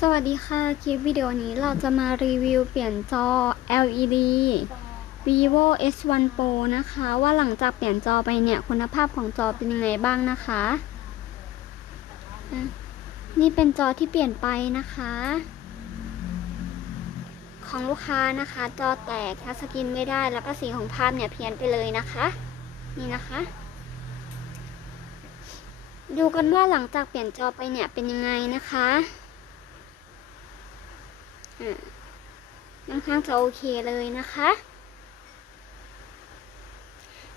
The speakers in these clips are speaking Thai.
สวัสดีค่ะ คลิปวิดีโอนี้เราจะมารีวิวเปลี่ยนจอ LED vivo S1 Pro นะคะ ว่าหลังจากเปลี่ยนจอไปเนี่ย คุณภาพของจอเป็นยังไงบ้างนะคะ นี่เป็นจอที่เปลี่ยนไปนะคะ ของลูกค้านะคะ จอแตกทัชสกรีนไม่ได้ แล้วก็สีของภาพเนี่ยเพี้ยนไปเลยนะคะ นี่นะคะดูกันว่าหลังจากเปลี่ยนจอไปเนี่ยเป็นยังไงนะคะ ค่อนข้างจะโอเคเลยนะคะ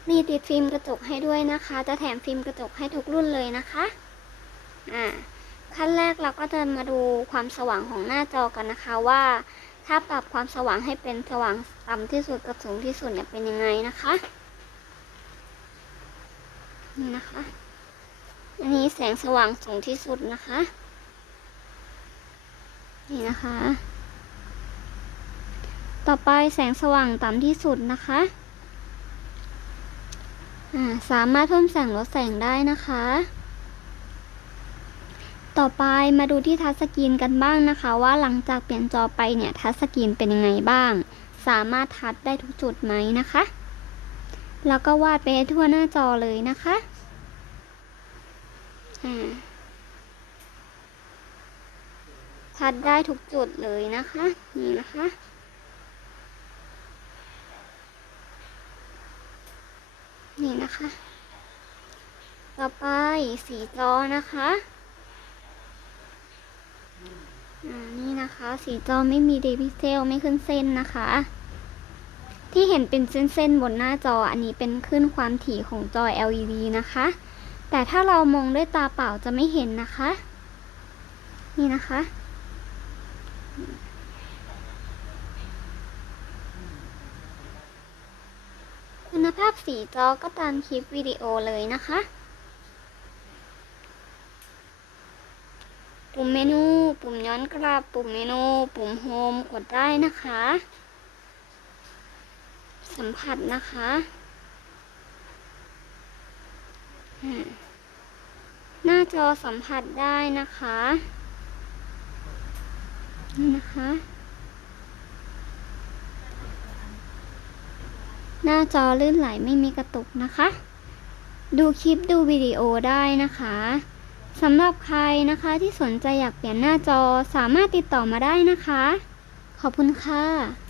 มีติดฟิล์มกระจกให้ด้วยนะคะ จะแถมฟิล์มกระจกให้ทุกรุ่นเลยนะคะอ่าขั้นแรกเราก็จะมาดูความสว่างของหน้าจอกันนะคะว่า ถ้าปรับความสว่างให้เป็นสว่างต่ำที่สุดกับสูงที่สุดเนี่ยเป็นยังไงนะคะนี่นะคะ อันนี้แสงสว่างสูงที่สุดนะคะ นี่นะคะ ต่อไปแสงสว่างต่ำที่สุดนะคะสามารถเพิ่มแสงลดแสงได้นะคะ ต่อไปมาดูที่ทัชสกรีนกันบ้างนะคะ ว่าหลังจากเปลี่ยนจอไปเนี่ยทัชสกรีนเป็นยังไงบ้าง สามารถทัชได้ทุกจุดไหมนะคะ แล้วก็วาดไปทั่วหน้าจอเลยนะคะทัดได้ทุกจุดเลยนะคะ นี่นะคะ นี่นะคะ ต่อไปสีจอนะคะอ่านี่นะคะ สีจอไม่มีเดพิเซลไม่ขึ้นเส้นนะคะ ที่เห็นเป็นเส้นๆบนหน้าจออันนี้เป็นขึ้นความถี่ของจอ LED นะคะ แต่ถ้าเรามองด้วยตาเปล่าจะไม่เห็นนะคะ นี่นะคะ คุณ ภาพสีจอก็ตามคลิปวิดีโอเลยนะคะปุ่มเมนู ปุ่มย้อนกลับ ปุ่มเมนู ปุ่มโฮม กดได้นะคะ สัมผัสนะคะ หน้าจอสัมผัสได้นะคะ นี่นะคะ หน้าจอลื่นไหลไม่มีกระตุกนะคะ ดูคลิปดูวิดีโอได้นะคะสำหรับใครนะคะที่สนใจอยากเปลี่ยนหน้าจอสามารถติดต่อมาได้นะคะ ขอบคุณค่ะ